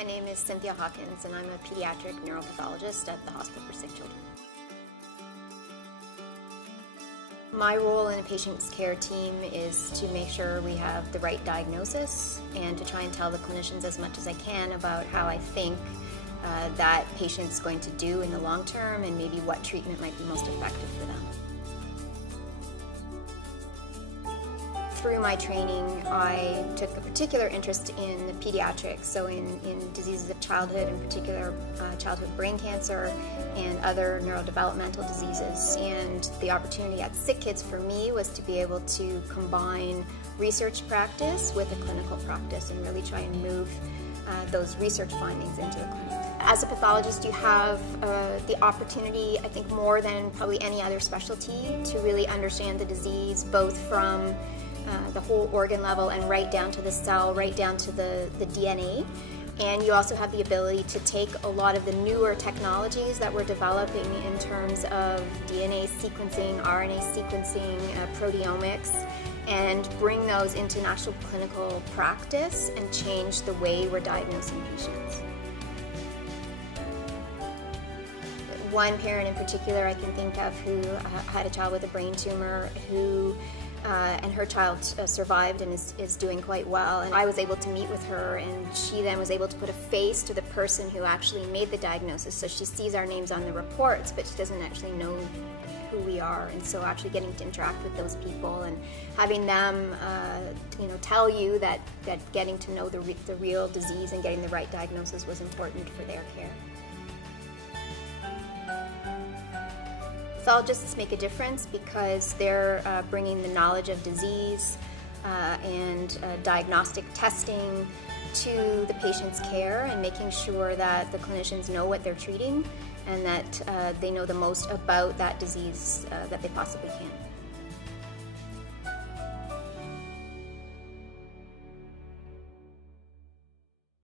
My name is Cynthia Hawkins, and I'm a pediatric neuropathologist at the Hospital for Sick Children. My role in a patient's care team is to make sure we have the right diagnosis and to try and tell the clinicians as much as I can about how I think that patient's going to do in the long term and maybe what treatment might be most effective for them. Through my training, I took a particular interest in the pediatrics, so in diseases of childhood, in particular childhood brain cancer and other neurodevelopmental diseases. And the opportunity at Sick Kids for me was to be able to combine research practice with a clinical practice and really try and move those research findings into the clinic. As a pathologist, you have the opportunity, I think more than probably any other specialty, to really understand the disease both from the whole organ level and right down to the cell, right down to the DNA. And you also have the ability to take a lot of the newer technologies that we're developing in terms of DNA sequencing, RNA sequencing, proteomics, and bring those into national clinical practice and change the way we're diagnosing patients. One parent in particular I can think of who had a child with a brain tumor and her child survived and is doing quite well. And I was able to meet with her, and she then was able to put a face to the person who actually made the diagnosis. So she sees our names on the reports, but she doesn't actually know who we are. And so actually getting to interact with those people and having them tell you that getting to know the real disease and getting the right diagnosis was important for their care. Pathologists make a difference because they're bringing the knowledge of disease and diagnostic testing to the patient's care and making sure that the clinicians know what they're treating and that they know the most about that disease that they possibly can.